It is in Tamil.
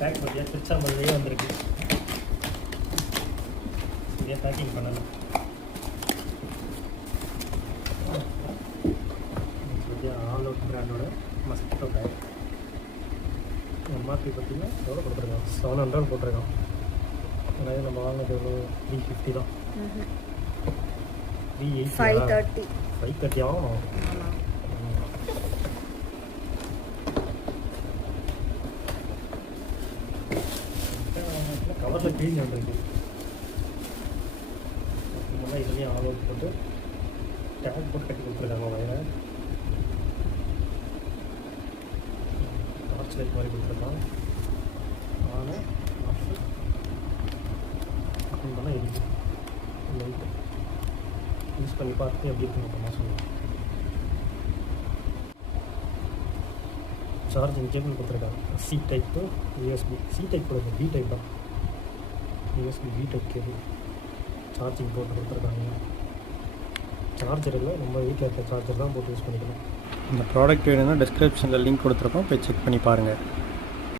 பேக் பண்ணியா திருச்சாம்பள்ளியே வந்திருக்கு. இங்கே பேக்கிங் பண்ணலாம். ஆல் அவுட் பிராண்டோட மஸ்கிட்டோ பேக். எம்ஆர்பி பார்த்தீங்கன்னா எவ்வளோ கொடுத்துருக்கான்? 700 போட்டிருக்கான். அதாவது நம்ம வாங்கினது எவ்வளோ? 350 தான். 380 530 ஆகும். கவரில் கிளீன் வந்துருக்கு. இதெல்லாம் இதுலேயும் ஆல் அவுட் போட்டு டேக் போட்டு கட்டி கொடுத்துருக்காங்க. வயரை டார்ச் லைட் மாதிரி கொடுத்துருக்கான். ஆனால் அப்படின்னா இருக்குது. லைட்டு யூஸ் பண்ணி பார்த்து எப்படி இருக்குன்னு அப்புறமா சொல்லுவேன். சார்ஜிங் கேபிள் கொடுத்துருக்காங்க. C type USB. C type கொடுக்கும், பி டைப் தான். USB B type cable charging போட்டு கொடுத்துருக்காங்க. சார்ஜர் இல்லை, நம்ம வீட்டில் இருக்க சார்ஜர் தான் போட்டு யூஸ் பண்ணிக்கலாம். இந்த ப்ராடக்ட் வேணும்னா டிஸ்கிரிப்ஷனில் லிங்க் கொடுத்துருக்கோம், போய் செக் பண்ணி பாருங்கள்.